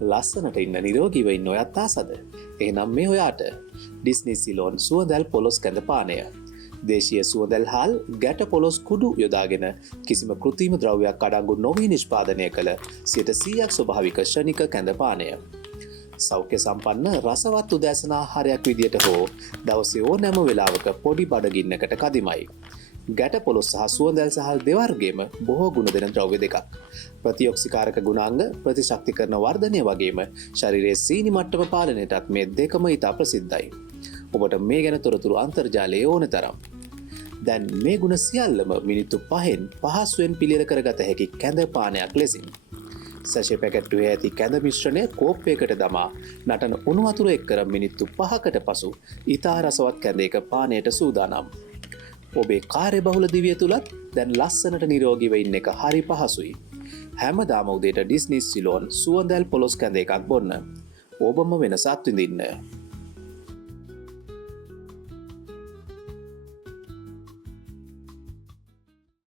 ලස්සනට ඉන්න නිරෝගීව ඉන්න ඔයත් ආසද? එහෙනම් මේ ඔයාට ඩිස්නි සිලෝන් සුවඳැල් පොලොස් කැඳ පානය. දේශීය සුවඳැල් හාල් ගැට පොලොස් කුඩු යොදාගෙන කිසිම කෘත්‍රිම ද්‍රව්‍යයක් අඩංගු නොවී නිෂ්පාදනය කළ 100% ස්වභාවික ශනික කැඳ පානය. සෞඛ්‍ය සම්පන්න රසවත් උදෑසන ආහාරයක් විදියට හෝ දවසේ ඕනෑම වෙලාවක පොඩි බඩගින්නකට කදිමයි. ගැට පොලොස් සහ සුවඳැල් සහල් දෙවර්ගයේම බොහෝ ගුණ දෙන ද්‍රව්‍ය දෙකක්. ප්‍රතිඔක්සිකාරක ගුණාංග, ප්‍රතිශක්තිකරණ වර්ධනය වගේම ශරීරයේ සීනි මට්ටම පාලනයටත් මේ දෙකම ඉතා ප්‍රසිද්ධයි. ඔබට මේ ගැන තොරතුරු අන්තර්ජාලයේ ඕන තරම්. දැන් මේ ගුණ සියල්ලම මිනිත්තු 5න් පහසුවෙන් පිළියෙල කරගත හැකි කැඳ පානයක් ලෙසින්. සැෂේ පැකට්ටුවේ ඇති කැඳ මිශ්‍රණය කෝප්පයකට දමා නටන උණු වතුර එක් කර මිනිත්තු 5කට පසු ඉතා රසවත් කැඳයක පානයට සූදානම්. ඔබේ කාර්යබහුල දිවිය තුලත් දැන් ලස්සනට නිරෝගීව ඉන්න එක හරි පහසුයි. හැමදාම උදේට ඩිස්නි සිලෝන් සුවඳැල් පොලොස් කැඳ එකක් බොන්න. ඔබම වෙනසක් විඳින්න.